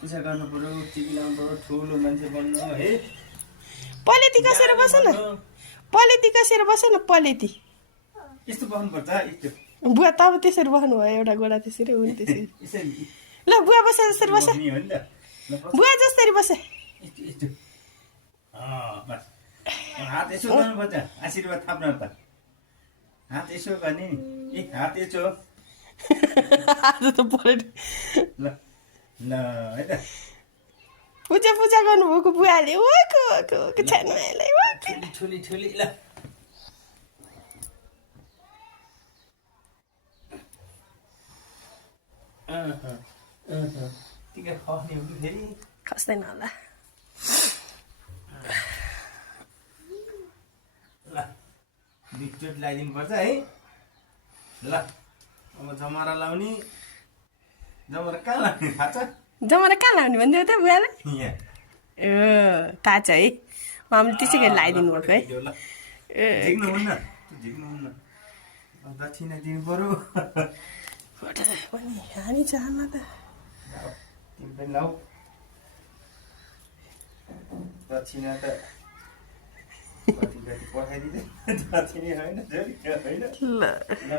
पूजा गर्नु पर्यो टिभी लाउनु पर्यो ठुलो मान्छे बन्नु है पलेती कसेर बस न पलेती कसेर बस न पलेती यस्तो बस्नुपर्छ यस्तो बुवा त अब त्यसरी बस्नु भयो एउटा गोडा त्यसरी हुन् त्यसरी यसरी ल बुवा बसे जसरी बसे बस्ने हो नि त ल बस बुवा जसरी बसे यस्तो यस्तो बस हात यसो गर्नुपर्छ आशीर्वाद थाप्न त हात यसो गर्ने ए हात यसो आज त पलेट ल ल है त पूजा पूजा गर्नुभएको बुवाले ओको ओको ओको छानुलाई ओको ठुली ठुली ल टिका खस्ने हो कि फेरि खस्दैन होला ल बिचोट लगाइदिनु पर्छ है ल अब जमरा लाउने जमरा कहाँ लाउने थाहा छ जमरा कहाँ लाउने भन्दै त बुवाले यहाँ थाहा छ है मामले त्यसै गरी लगाइदिनु भएको है ल झिक्नुहुन्न झिक्नुहुन्न अब दक्षिणा दिनु पर्यो पनि हामी चाहना त तिमी पनि लाऊ दक्षिणा त कति कति पठाइदिँदै दक्षिणा होइन होइन ल ल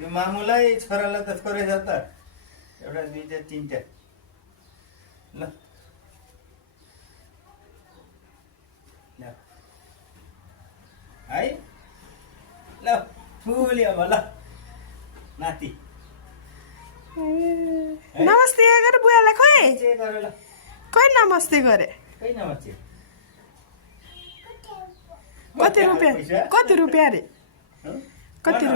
यो मामुलाई छोरालाई त छोरै छ त एउटा दुईटा तिनटा ल है ल फुली अब ल नाति नमस्ते गर बुवालाई खोइ के गर ल खोइ नमस्ते गरे खै नमस्ते कति रुपियाँ अरे कति 100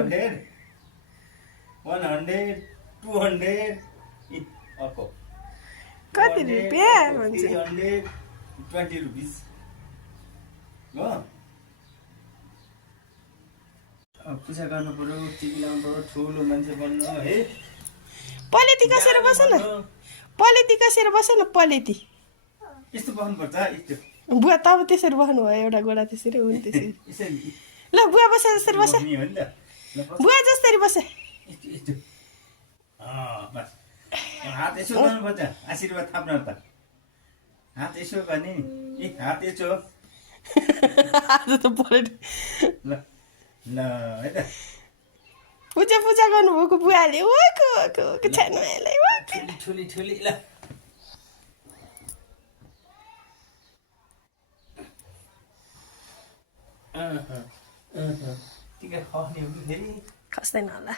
200 अको कति रुपियाँ भन्छ 320 रुपिस हो पूजा गर्नु पर्यो टिभी लाउनु पर्यो ठुलो मान्छे बन्नु है पलेती कसेर बस न पलेती कसेर बस न पलेती यस्तो बस्नुपर्छ यस्तो बुवा त अब त्यसरी बस्नु भयो एउटा गोडा त्यसरी हुन् त्यसरी यसरी ल बुवा बसे जसरी बसे बस्ने हो नि त ल बस बुवा जसरी बसे यस्तो यस्तो बस हात यसो गर्नुपर्छ आशीर्वाद थाप्न त हात यसो गर्ने ए हात यसो आज त पलेट ल ल है त पूजा पूजा गर्नुभएको बुवाले ओको ओको ओको छानुलाई ओको ठुली ठुली ल टिका खस्ने हो कि फेरि खस्दैन होला